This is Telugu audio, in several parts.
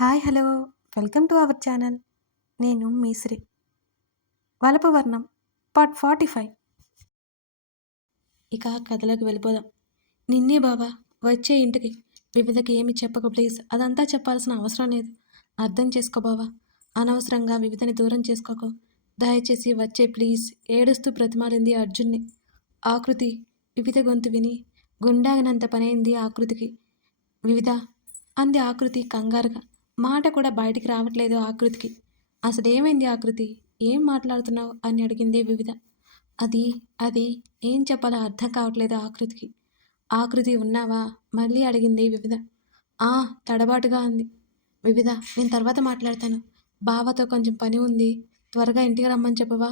Hi hello. Welcome to our channel. నేను మీశ్రీ. వలపవర్ణం పార్ట్ ఫార్టీ ఫైవ్. ఇక కథలోకి వెళ్ళిపోదాం. నిన్నే బాబా వచ్చే ఇంటికి వివిధకి ఏమి చెప్పక ప్లీజ్. అదంతా చెప్పాల్సిన అవసరం లేదు. అర్థం చేసుకో బావా. అనవసరంగా వివిధని దూరం చేసుకోకు. దయచేసి వచ్చే ప్లీజ్. ఏడుస్తూ ప్రతిమాలింది అర్జున్ని. ఆకృతి వివిధ గొంతు విని గుండాగినంత పనైంది ఆకృతికి. వివిధ అంది ఆకృతి కంగారుగా. మాట కూడా బయటికి రావట్లేదు ఆకృతికి. అసలేమైంది ఆకృతి? ఏం మాట్లాడుతున్నావు? అని అడిగింది వివిధ. అది అది ఏం చెప్పాలో అర్థం కావట్లేదు ఆకృతికి. ఆకృతి ఉన్నావా? మళ్ళీ అడిగింది వివిధ. ఆ తడబాటుగా ఉంది. వివిధ నేను తర్వాత మాట్లాడతాను. బావతో కొంచెం పని ఉంది. త్వరగా ఇంటికి రమ్మని చెప్పవా?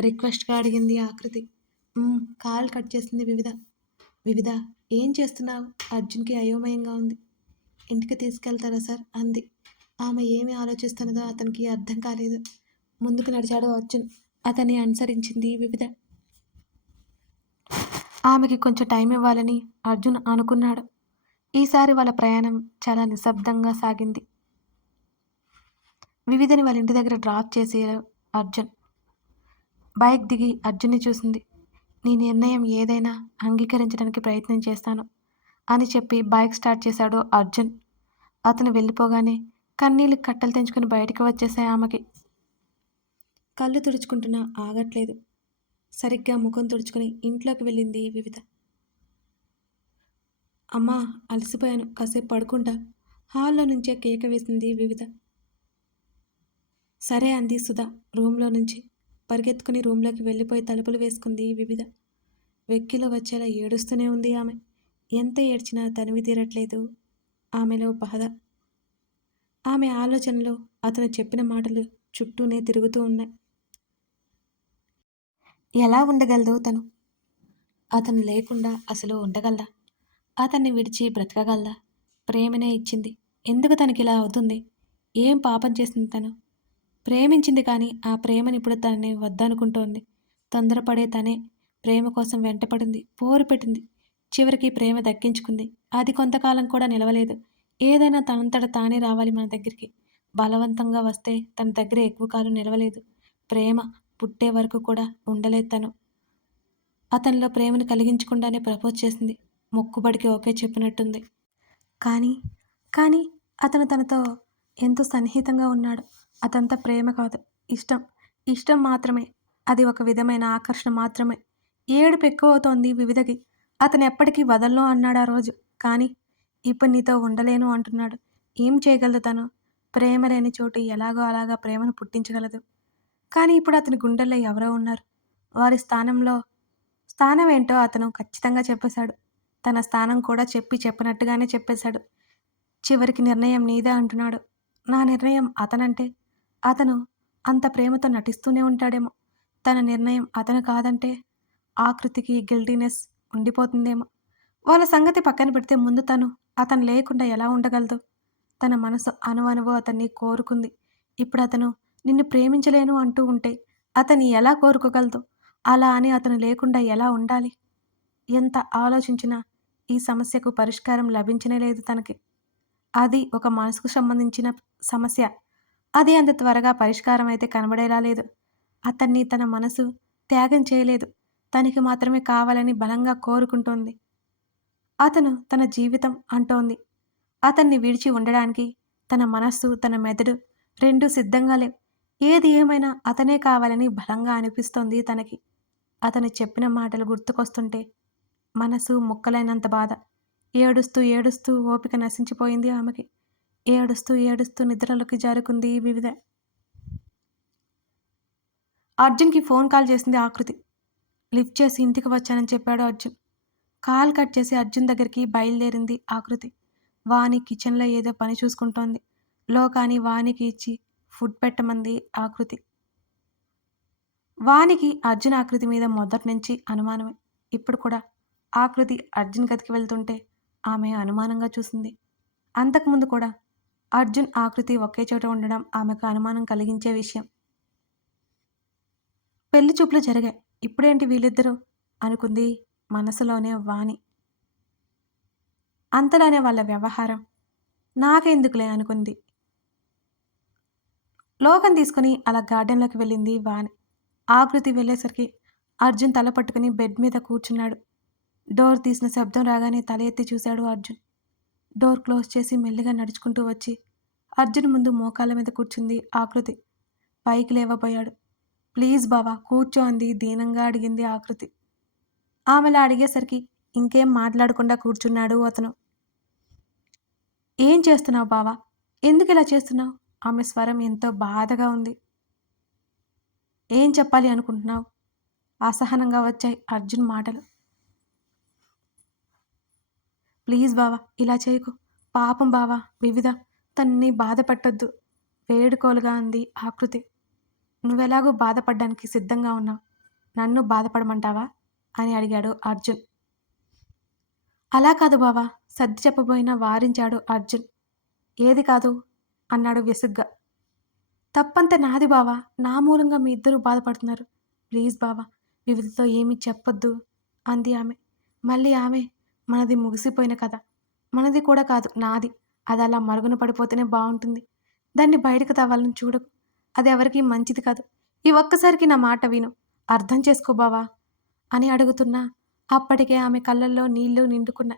రిక్వెస్ట్గా అడిగింది ఆకృతి. కాల్ కట్ చేసింది వివిధ. వివిధ ఏం చేస్తున్నావు? అర్జున్కి అయోమయంగా ఉంది. ఇంటికి తీసుకెళ్తారా సార్? అంది. ఆమె ఏమి ఆలోచిస్తున్నదో అతనికి అర్థం కాలేదు. ముందుకు నడిచాడు అర్జున్. అతన్ని అనుసరించింది వివిధ. ఆమెకి కొంచెం టైం ఇవ్వాలని అర్జున్ అనుకున్నాడు. ఈసారి వాళ్ళ ప్రయాణం చాలా నిశ్శబ్దంగా సాగింది. వివిధని వాళ్ళ ఇంటి దగ్గర డ్రాప్ చేసే అర్జున్. బైక్ దిగి అర్జున్ని చూసింది. నీ నిర్ణయం ఏదైనా అంగీకరించడానికి ప్రయత్నం చేస్తాను అని చెప్పి బైక్ స్టార్ట్ చేశాడు అర్జున్. అతను వెళ్ళిపోగానే కన్నీళ్ళు కట్టలు తెంచుకుని బయటకు వచ్చేసాయి ఆమెకి. కళ్ళు తుడుచుకుంటున్నా ఆగట్లేదు. సరిగ్గా ముఖం తుడుచుకుని ఇంట్లోకి వెళ్ళింది వివిధ. అమ్మా అలసిపోయాను. కాసేపు పడుకుంటా. హాల్లో నుంచే కేక వేసింది వివిధ. సరే అంది సుధా రూమ్లో నుంచి. పరిగెత్తుకుని రూమ్లోకి వెళ్ళిపోయి తలుపులు వేసుకుంది వివిధ. వెక్కిలో వచ్చేలా ఏడుస్తూనే ఉంది ఆమె. ఎంత ఏడ్చినా తనివి తీరట్లేదు. ఆమెలో బాధ. ఆమె ఆలోచనలో అతను చెప్పిన మాటలు చుట్టూనే తిరుగుతూ ఉన్నాయి. ఎలా ఉండగలదో తను. అతను లేకుండా అసలు ఉండగలదా? అతన్ని విడిచి బ్రతకగలదా? ప్రేమనే ఇచ్చింది. ఎందుకు తనకి ఇలా అవుతుంది? ఏం పాపం చేసింది తను? ప్రేమించింది కానీ ఆ ప్రేమని ఇప్పుడు తనని వద్దనుకుంటోంది. తొందరపడే తనే ప్రేమ కోసం వెంటపడింది. పోరు పెట్టింది. చివరికి ప్రేమ దక్కించుకుంది. అది కొంతకాలం కూడా నిలవలేదు. ఏదైనా తనంతట తానే రావాలి మన దగ్గరికి. బలవంతంగా వస్తే తన దగ్గర ఎక్కువ కాలం నిలవలేదు. ప్రేమ పుట్టే వరకు కూడా ఉండలేదు తను. అతనిలో ప్రేమను కలిగించకుండానే ప్రపోజ్ చేసింది. మొక్కుబడికి ఓకే చెప్పినట్టుంది. కానీ కానీ అతను తనతో ఎంతో సన్నిహితంగా ఉన్నాడు. అతంతా ప్రేమ కాదు. ఇష్టం. ఇష్టం మాత్రమే. అది ఒక విధమైన ఆకర్షణ మాత్రమే. ఏడుపు ఎక్కువ అవుతోంది వివిధకి. అతను ఎప్పటికీ వదల్లో అన్నాడు ఆ రోజు. కానీ ఇప్పుడు నీతో ఉండలేను అంటున్నాడు. ఏం చేయగలదు తను? ప్రేమ లేని చోటు ఎలాగో అలాగా ప్రేమను పుట్టించగలదు. కానీ ఇప్పుడు అతని గుండెల్లో ఎవరో ఉన్నారు. వారి స్థానంలో స్థానం ఏంటో అతను ఖచ్చితంగా చెప్పేశాడు. తన స్థానం కూడా చెప్పి చెప్పినట్టుగానే చెప్పేశాడు. చివరికి నిర్ణయం నీదే అంటున్నాడు. నా నిర్ణయం అతనంటే అతను అంత ప్రేమతో నటిస్తూనే ఉంటాడేమో. తన నిర్ణయం అతను కాదంటే ఆకృతికి గిల్టీనెస్ ఉండిపోతుందేమో. వాళ్ళ సంగతి పక్కన పెడితే ముందు తను అతను లేకుండా ఎలా ఉండగలదు? తన మనసు అనువనువు అతన్ని కోరుకుంది. ఇప్పుడు అతను నిన్ను ప్రేమించలేను అంటూ ఉంటే అతన్ని ఎలా కోరుకోగలదు? అలా అని అతను లేకుండా ఎలా ఉండాలి? ఎంత ఆలోచించినా ఈ సమస్యకు పరిష్కారం లభించనే లేదు తనకి. అది ఒక మనసుకు సంబంధించిన సమస్య. అది అంత త్వరగా పరిష్కారం అయితే కనబడేలా లేదు. అతన్ని తన మనసు త్యాగం చేయలేదు. తనకి మాత్రమే కావాలని బలంగా కోరుకుంటోంది. అతను తన జీవితం అంటోంది. అతన్ని విడిచి ఉండడానికి తన మనస్సు తన మెదడు రెండూ సిద్ధంగా లేవు. ఏది ఏమైనా అతనే కావాలని బలంగా అనిపిస్తోంది తనకి. అతను చెప్పిన మాటలు గుర్తుకొస్తుంటే మనసు ముక్కలైనంత బాధ. ఏడుస్తూ ఏడుస్తూ ఓపిక నశించిపోయింది ఆమెకి. ఏడుస్తూ ఏడుస్తూ నిద్రలోకి జారుకుంది వివిధ. అర్జున్కి ఫోన్ కాల్ చేసింది ఆకృతి. లిఫ్ట్ చేసి ఇంటికి వచ్చానని చెప్పాడు అర్జున్. కాల్ కట్ చేసి అర్జున్ దగ్గరికి బయలుదేరింది ఆకృతి. వాణి కిచెన్లో ఏదో పని చూసుకుంటోంది. లోకాని వానికి ఇచ్చి ఫుడ్ పెట్టమంది ఆకృతి. వానికి అర్జున్ ఆకృతి మీద మొదటి నుంచి అనుమానమే. ఇప్పుడు కూడా ఆకృతి అర్జున్ గదికి వెళ్తుంటే ఆమె అనుమానంగా చూసింది. అంతకుముందు కూడా అర్జున్ ఆకృతి ఒకే చోట ఉండడం ఆమెకు అనుమానం కలిగించే విషయం. పెళ్ళి చూపులు జరిగాయి. ఇప్పుడేంటి వీళ్ళిద్దరూ? అనుకుంది మనసులోనే వాణి. అంతలోనే వాళ్ళ వ్యవహారం. నాకెందుకులే అనుకుంది. లోకం తీసుకుని అలా గార్డెన్లోకి వెళ్ళింది వాణి. ఆకృతి వెళ్ళేసరికి అర్జున్ తల పట్టుకుని బెడ్ మీద కూర్చున్నాడు. డోర్ తీసిన శబ్దం రాగానే తల ఎత్తి చూశాడు అర్జున్. డోర్ క్లోజ్ చేసి మెల్లిగా నడుచుకుంటూ వచ్చి అర్జున్ ముందు మోకాళ్ళ మీద కూర్చుంది ఆకృతి. పైకి లేవబోయాడు. ప్లీజ్ బావా కూర్చో అంది దీనంగా అడిగింది ఆకృతి. ఆమెలా అడిగేసరికి ఇంకేం మాట్లాడకుండా కూర్చున్నాడు అతను. ఏం చేస్తున్నావు బావా? ఎందుకు ఇలా చేస్తున్నావు? ఆమె స్వరం ఎంతో బాధగా ఉంది. ఏం చెప్పాలి అనుకుంటున్నావు? అసహనంగా వచ్చాయి అర్జున్ మాటలు. ప్లీజ్ బావా ఇలా చేయకు. పాపం బావా వివిధ. తన్ని బాధపెట్టొద్దు వేడుకోలుగా అంది ఆకృతి. నువ్వెలాగూ బాధపడ్డానికి సిద్ధంగా ఉన్నావు? నన్ను బాధపడమంటావా? అని అడిగాడు అర్జున్. అలా కాదు బావా సర్ది చెప్పబోయినా వారించాడు అర్జున్. ఏది కాదు? అన్నాడు విసుగ్గా. తప్పంత నాది బావా నా మూలంగా మీ ఇద్దరు బాధపడుతున్నారు. ప్లీజ్ బావా వివిధతో ఏమీ చెప్పొద్దు అంది ఆమె. మళ్ళీ ఆమె మనది ముగిసిపోయిన కథ. మనది కూడా కాదు నాది. అది అలా మరుగున పడిపోతేనే బాగుంటుంది దాన్ని బయటకు తవ్వాలని చూడకు. అది ఎవరికీ మంచిది కాదు. ఈ ఒక్కసారికి నా మాట విను. అర్థం చేసుకో బావా. అని అడుగుతున్నా. అప్పటికే ఆమె కళ్ళల్లో నీళ్ళు నిండుకున్నా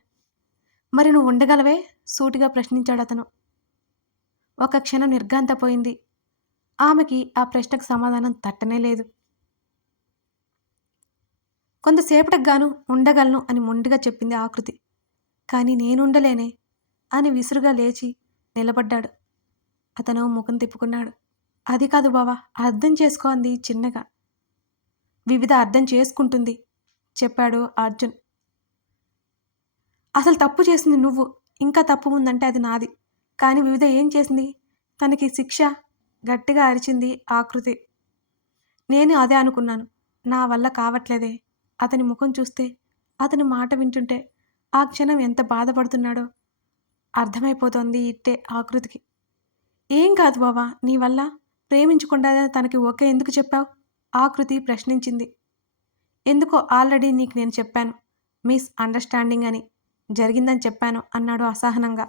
మరి నువ్వు ఉండగలవే? సూటిగా ప్రశ్నించాడు అతను. ఒక క్షణం నిర్గాంతపోయింది ఆమెకి ఆ ప్రశ్నకు సమాధానం తట్టనే లేదు. కొంతసేపటికి గాను ఉండగలను అని మొండిగా చెప్పింది ఆకృతి. కానీ నేనుండలేనే అని విసురుగా లేచి నిలబడ్డాడు. అతను ముఖం తిప్పుకున్నాడు. అది కాదు బావా అర్థం చేసుకో అంది చిన్నగా. వివిధ అర్థం చేసుకుంటుంది చెప్పాడు అర్జున్. అసలు తప్పు చేసింది నువ్వు ఇంకా తప్పు ఉందంటే అది నాది. కానీ వివిధ ఏం చేసింది? తనకి శిక్ష గట్టిగా అరిచింది ఆకృతి నేను అదే అనుకున్నాను నా వల్ల కావట్లేదే. అతని ముఖం చూస్తే అతని మాట వింటుంటే ఆ క్షణం ఎంత బాధపడుతున్నాడో అర్థమైపోతోంది ఇట్టే ఆకృతికి ఏం కాదు బావా నీ వల్ల ప్రేమించకుండా తనకి ఓకే ఎందుకు చెప్పావు? ఆకృతి ప్రశ్నించింది. ఎందుకో ఆల్రెడీ నీకు నేను చెప్పాను. మిస్ అండర్స్టాండింగ్ అని. జరిగిందని చెప్పాను అన్నాడు అసహనంగా.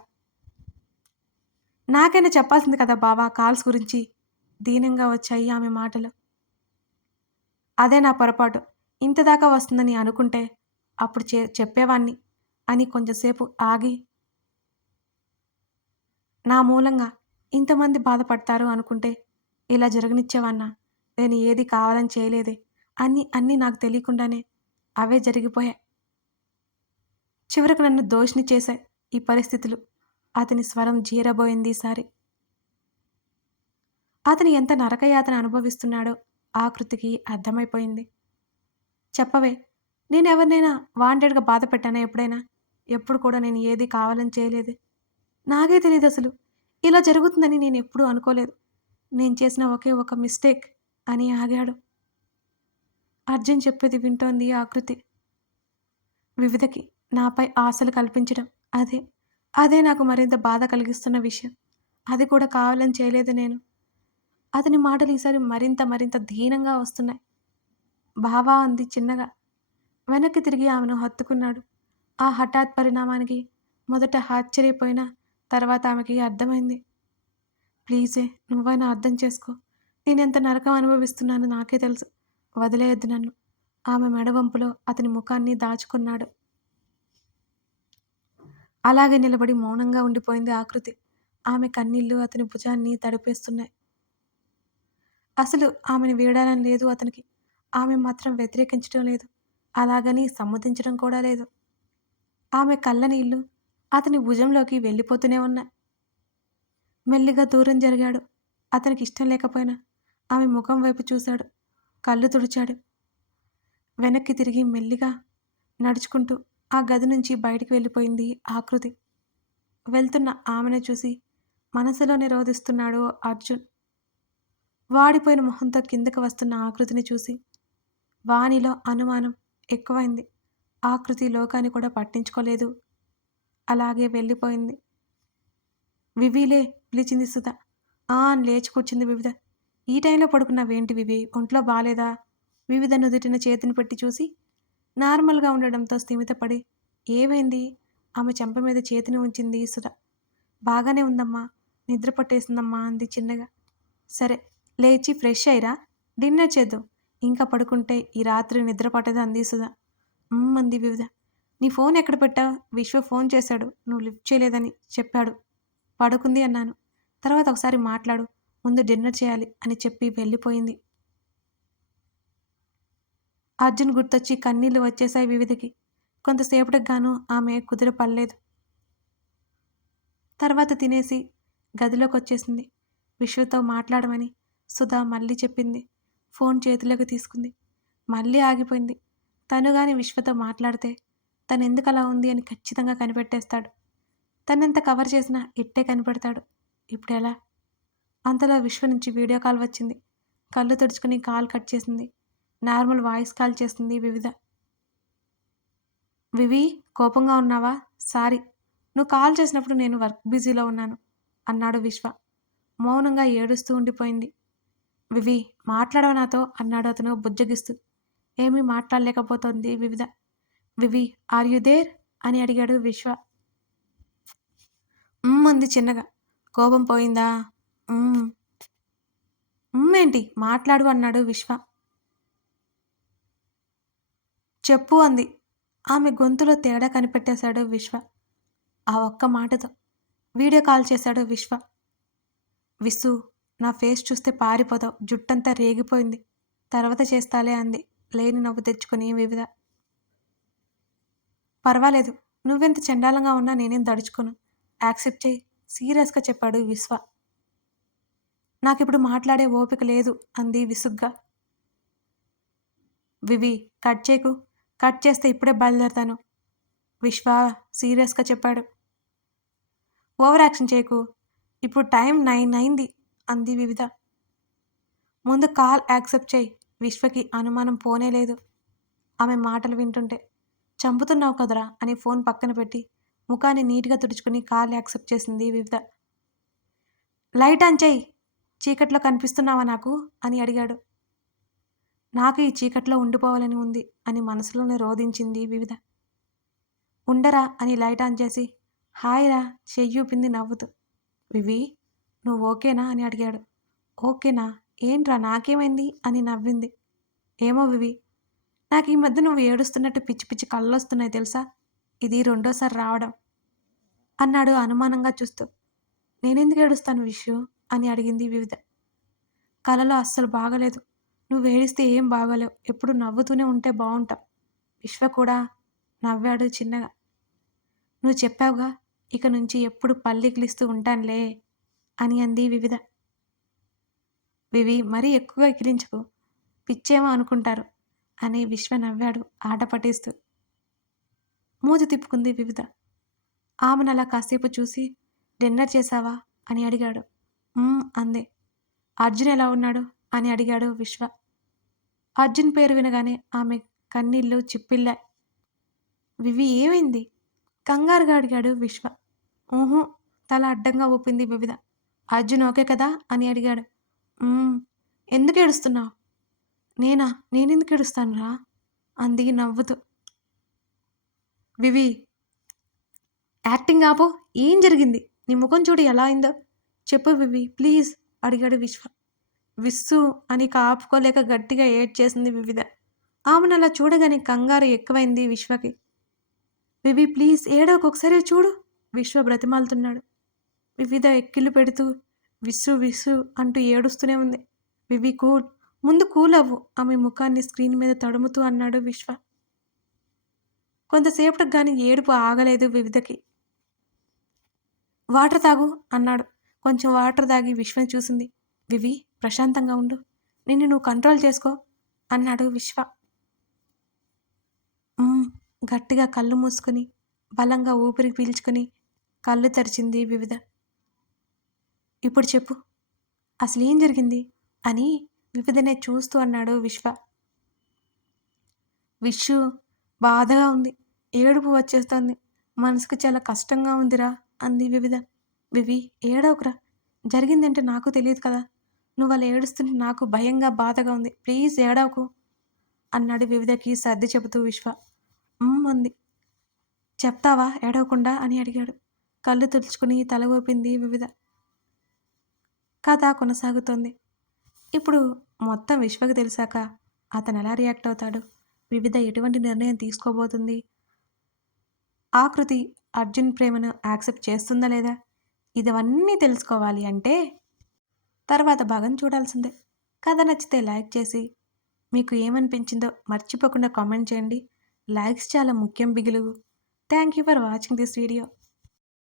నాకైనా చెప్పాల్సింది కదా బావా కాల్స్ గురించి? దీనంగా వచ్చాయి ఆమె మాటలు. అదే నా పొరపాటు. ఇంతదాకా వస్తుందని అనుకుంటే అప్పుడు చే చెప్పేవాణ్ణి అని కొంచెంసేపు ఆగి నా మూలంగా ఇంతమంది బాధపడతారు అనుకుంటే ఇలా జరగనిచ్చేవన్నా నేను ఏది కావాలని చేయలేదే. అన్నీ అన్నీ నాకు తెలియకుండానే అవే జరిగిపోయాయి. చివరకు నన్ను దోషిని చేశాయి ఈ పరిస్థితులు. అతని స్వరం జీరబోయింది ఈసారి. అతను ఎంత నరకయాతన అనుభవిస్తున్నాడో ఆకృతికి అర్థమైపోయింది. చెప్పవే నేను ఎవరినైనా వాంటెడ్గా బాధ పెట్టానా ఎప్పుడైనా? ఎప్పుడు కూడా నేను ఏది కావాలని చేయలేదు. నాకే తెలియదు అసలు ఇలా జరుగుతుందని నేను ఎప్పుడూ అనుకోలేదు. నేను చేసిన ఒకే ఒక మిస్టేక్ అని ఆగాడు. అర్జున్ చెప్పేది వింటోంది ఆకృతి. వివిధకి నాపై ఆశలు కల్పించడం అదే అదే నాకు మరింత బాధ కలిగిస్తున్న విషయం. అది కూడా కావాలని చేయలేదు నేను. అతని మాటలు ఈసారి మరింత మరింత దీనంగా వస్తున్నాయి. బావా అంది చిన్నగా. వెనక్కి తిరిగి ఆమెను హత్తుకున్నాడు. ఆ హఠాత్ పరిణామానికి మొదట ఆశ్చర్యపోయినా తర్వాత ఆమెకి అర్థమైంది. ప్లీజే నువ్వైనా అర్థం చేసుకో. నేను ఎంత నరకం అనుభవిస్తున్నానో నాకే తెలుసు. వదిలేయద్దు నన్ను. ఆమె మెడవంపులో అతని ముఖాన్ని దాచుకున్నాడు. అలాగే నిలబడి మౌనంగా ఉండిపోయింది ఆకృతి. ఆమె కన్నీళ్ళు అతని భుజాన్ని తడిపేస్తున్నాయి. అసలు ఆమెను వీడాలని లేదు అతనికి. ఆమె మాత్రం వ్యతిరేకించడం లేదు. అలాగని సమ్మతించడం కూడా లేదు. ఆమె కళ్ళ నీళ్ళు అతని భుజంలోకి వెళ్ళిపోతూనే ఉన్నాయి. మెల్లిగా దూరం జరిగాడు. అతనికి ఇష్టం లేకపోయినా ఆమె ముఖం వైపు చూశాడు. కళ్ళు తుడిచాడు. వెనక్కి తిరిగి మెల్లిగా నడుచుకుంటూ ఆ గది నుంచి బయటికి వెళ్ళిపోయింది ఆకృతి. వెళ్తున్న ఆమెను చూసి మనసులో నిరోధిస్తున్నాడు అర్జున్. వాడిపోయిన మొహంతో కిందకి వస్తున్న ఆకృతిని చూసి వాణిలో అనుమానం ఎక్కువైంది. ఆకృతి లోకాన్ని కూడా పట్టించుకోలేదు. అలాగే వెళ్ళిపోయింది. వివిలే పిలిచింది సుధ. ఆ అని లేచి కూర్చుంది వివిధ. ఈ టైంలో పడుకున్నావేంటి వివి? ఒంట్లో బాగాలేదా వివిధ నుదుటిన చేతిని పెట్టి చూసి నార్మల్గా ఉండడంతో స్థిమితపడి ఏమైంది? ఆమె చెంప మీద చేతిని ఉంచింది సుధ. బాగానే ఉందమ్మా. నిద్ర పట్టేసిందమ్మా అంది చిన్నగా. సరే లేచి ఫ్రెష్ అయ్యిరా డిన్నర్ చేద్దాం. ఇంకా పడుకుంటే ఈ రాత్రి నిద్ర పట్టదు అందిస్తుందా అంది వివిధ. నీ ఫోన్ ఎక్కడ పెట్టావు? విశ్వ ఫోన్ చేశాడు. నువ్వు లిఫ్ట్ చేయలేదని చెప్పాడు. పడుకుంది అన్నాను. తర్వాత ఒకసారి మాట్లాడు ముందు డిన్నర్ చేయాలి అని చెప్పి వెళ్ళిపోయింది. అర్జున్ గుర్తొచ్చి కన్నీళ్ళు వచ్చేశాయి వివిధకి. కొంతసేపటికి గాను ఆమె కుదిర పడలేదు. తర్వాత తినేసి గదిలోకి వచ్చేసింది విశ్వతో మాట్లాడమని సుధా మళ్ళీ చెప్పింది. ఫోన్ చేతిలోకి తీసుకుంది. మళ్ళీ ఆగిపోయింది. తను కాని విశ్వతో మాట్లాడితే తను ఎందుకు అలా ఉంది అని ఖచ్చితంగా కనిపెట్టేస్తాడు. తనెంత కవర్ చేసినా ఇట్టే కనిపెడతాడు. ఇప్పుడు ఎలా అంతలో విశ్వ నుంచి వీడియో కాల్ వచ్చింది. కళ్ళు తుడుచుకుని కాల్ కట్ చేసింది. నార్మల్ వాయిస్ కాల్ చేసింది వివిధ. వివి కోపంగా ఉన్నావా? సారీ. నువ్వు కాల్ చేసినప్పుడు నేను వర్క్ బిజీలో ఉన్నాను అన్నాడు విశ్వ. మౌనంగా ఏడుస్తూ ఉండిపోయింది. వివి మాట్లాడవ నాతో? అన్నాడు అతను బుజ్జగిస్తూ. ఏమీ మాట్లాడలేకపోతోంది వివిధ. వివి ఆర్ యు దేర్ అని అడిగాడు విశ్వ. అంది చిన్నగా? కోపం పోయిందా? "ఉమ్." ఏంటి మాట్లాడు అన్నాడు విశ్వ. చెప్పు అంది. ఆమె గొంతులో తేడా కనిపెట్టేశాడు విశ్వ. ఆ ఒక్క మాటతో వీడియో కాల్ చేశాడు విశ్వ. విసు నా ఫేస్ చూస్తే పారిపోతావు. జుట్టంతా రేగిపోయింది. తర్వాత చేస్తాలే అంది. లేని నవ్వు తెచ్చుకొని వివిధ. పర్వాలేదు. నువ్వెంత చండాలంగా ఉన్నా నేనేం దడుచుకోను. యాక్సెప్ట్ చేయి. సీరియస్గా చెప్పాడు విశ్వ. నాకిప్పుడు మాట్లాడే ఓపిక లేదు అంది విసుగ్గా. వివి కట్ చేయకు. కట్ చేస్తే ఇప్పుడే బయలుదేరతాను. విశ్వ సీరియస్గా చెప్పాడు. ఓవర్ యాక్షన్ చేయకు. ఇప్పుడు టైం నైన్ అయింది అంది వివిధ. ముందు కాల్ యాక్సెప్ట్ చేయి. విశ్వకి అనుమానం పోనే లేదు ఆమె మాటలు వింటుంటే చంపుతున్నావు కదరా అని ఫోన్ పక్కన పెట్టి ముఖాన్ని నీట్గా తుడుచుకుని కాల్ యాక్సెప్ట్ చేసింది వివిధ. లైట్ ఆన్ చేయి చీకట్లో కనిపిస్తున్నావా నాకు? అని అడిగాడు. నాకు ఈ చీకట్లో ఉండిపోవాలని ఉంది అని మనసులోనే రోధించింది వివిధ. ఉండరా అని లైట్ ఆన్ చేసి హాయ్ రా చెయ్యూపింది నవ్వుతూ. వివి నువ్వు ఓకేనా? అని అడిగాడు. ఓకేనా ఏంట్రా నాకేమైంది? అని నవ్వింది. ఏమో వివి నాకు ఈ మధ్య నువ్వు ఏడుస్తున్నట్టు పిచ్చి పిచ్చి కళ్ళొస్తున్నాయి తెలుసా? ఇది రెండోసారి రావడం అన్నాడు అనుమానంగా చూస్తూ. నేనెందుకు ఏడుస్తాను విషు? అని అడిగింది వివిధ. కలలో అస్సలు బాగలేదు. నువ్వు ఏడిస్తే ఏం బాగోలేవు. ఎప్పుడు నవ్వుతూనే ఉంటే బాగుంటావు విశ్వ కూడా నవ్వాడు చిన్నగా. నువ్వు చెప్పావుగా ఇక నుంచి ఎప్పుడు పల్లికిలిస్తూ ఉంటానులే అని అంది వివిధ. వివి మరీ ఎక్కువగా ఎక్కిరించకు. పిచ్చేమో అనుకుంటారు అని విశ్వ నవ్వాడు ఆట పట్టిస్తూ. మూతి తిప్పుకుంది వివిధ. ఆమెను అలా కాసేపు చూసి డిన్నర్ చేశావా? అని అడిగాడు. అందే అంది. అర్జున్ ఎలా ఉన్నాడు? అని అడిగాడు విశ్వ. అర్జున్ పేరు వినగానే ఆమె కన్నీళ్ళు చిప్పిల్లా వివి ఏమైంది? కంగారుగా అడిగాడు విశ్వ. ఊహు తల అడ్డంగా ఊపింది వివిధ. అర్జున్ ఓకే కదా? అని అడిగాడు. ఎందుకు ఏడుస్తున్నావు? నేనా? నేనెందుకు ఏడుస్తాను రా అంది నవ్వుతూ. వివి యాక్టింగ్ ఆపో. ఏం జరిగింది? నీ ముఖం చూడు ఎలా అయిందో. చెప్పు వివి ప్లీజ్ అడిగాడు విశ్వ. విస్సు అని కాపుకోలేక గట్టిగా ఏడ్ చేసింది వివిధ. ఆమెను అలా చూడగానే కంగారు ఎక్కువైంది విశ్వకి. వివి ప్లీజ్ ఏడో ఒకసారి చూడు. విశ్వ బ్రతిమాలుతున్నాడు. వివిధ ఎక్కిళ్ళు పెడుతూ విస్సు విస్సు అంటూ ఏడుస్తూనే ఉంది. వివి కూల్. ముందు కూల్ అవ్వు. ఆమె ముఖాన్ని స్క్రీన్ మీద తడుముతూ అన్నాడు విశ్వ. కొంతసేపటికి గాని ఏడుపు ఆగలేదు వివిధకి. వాటర్ తాగు అన్నాడు. కొంచెం వాటర్ తాగి విశ్వం చూసింది. వివి ప్రశాంతంగా ఉండు. నిన్ను నువ్వు కంట్రోల్ చేసుకో అన్నాడు విశ్వ. గట్టిగా కళ్ళు మూసుకొని బలంగా ఊపిరి పీల్చుకుని కళ్ళు తెరిచింది వివిధ. ఇప్పుడు చెప్పు. అసలు ఏం జరిగింది? అని వివిధనే చూస్తూ అన్నాడు విశ్వ. విషు బాధగా ఉంది. ఏడుపు వచ్చేస్తోంది. మనసుకు చాలా కష్టంగా ఉందిరా అంది వివిధ. వివి ఏడవకురా. జరిగిందంటే నాకు తెలియదు కదా. నువ్వు అలా ఏడుస్తుంటే నాకు భయంగా బాధగా ఉంది. ప్లీజ్ ఏడవకు అన్నాడు వివిధకి సర్ది చెబుతూ విశ్వ. అంది. చెప్తావా ఏడవకుండా అని అడిగాడు. కళ్ళు తుడుచుకుని తల ఊపింది వివిధ. కథ కొనసాగుతోంది. ఇప్పుడు మొత్తం విశ్వకు తెలిసాక అతను ఎలా రియాక్ట్ అవుతాడు? వివిధ ఎటువంటి నిర్ణయం తీసుకోబోతుంది? ఆకృతి అర్జున్ ప్రేమను యాక్సెప్ట్ చేస్తుందా లేదా? ఇదవన్నీ తెలుసుకోవాలి అంటే? తర్వాత భాగం చూడాల్సిందే. కథ నచ్చితే లైక్ చేసి మీకు ఏమనిపించిందో మర్చిపోకుండా కామెంట్ చేయండి. లైక్స్ చాలా ముఖ్యం బిగులు. Thank you for watching this video.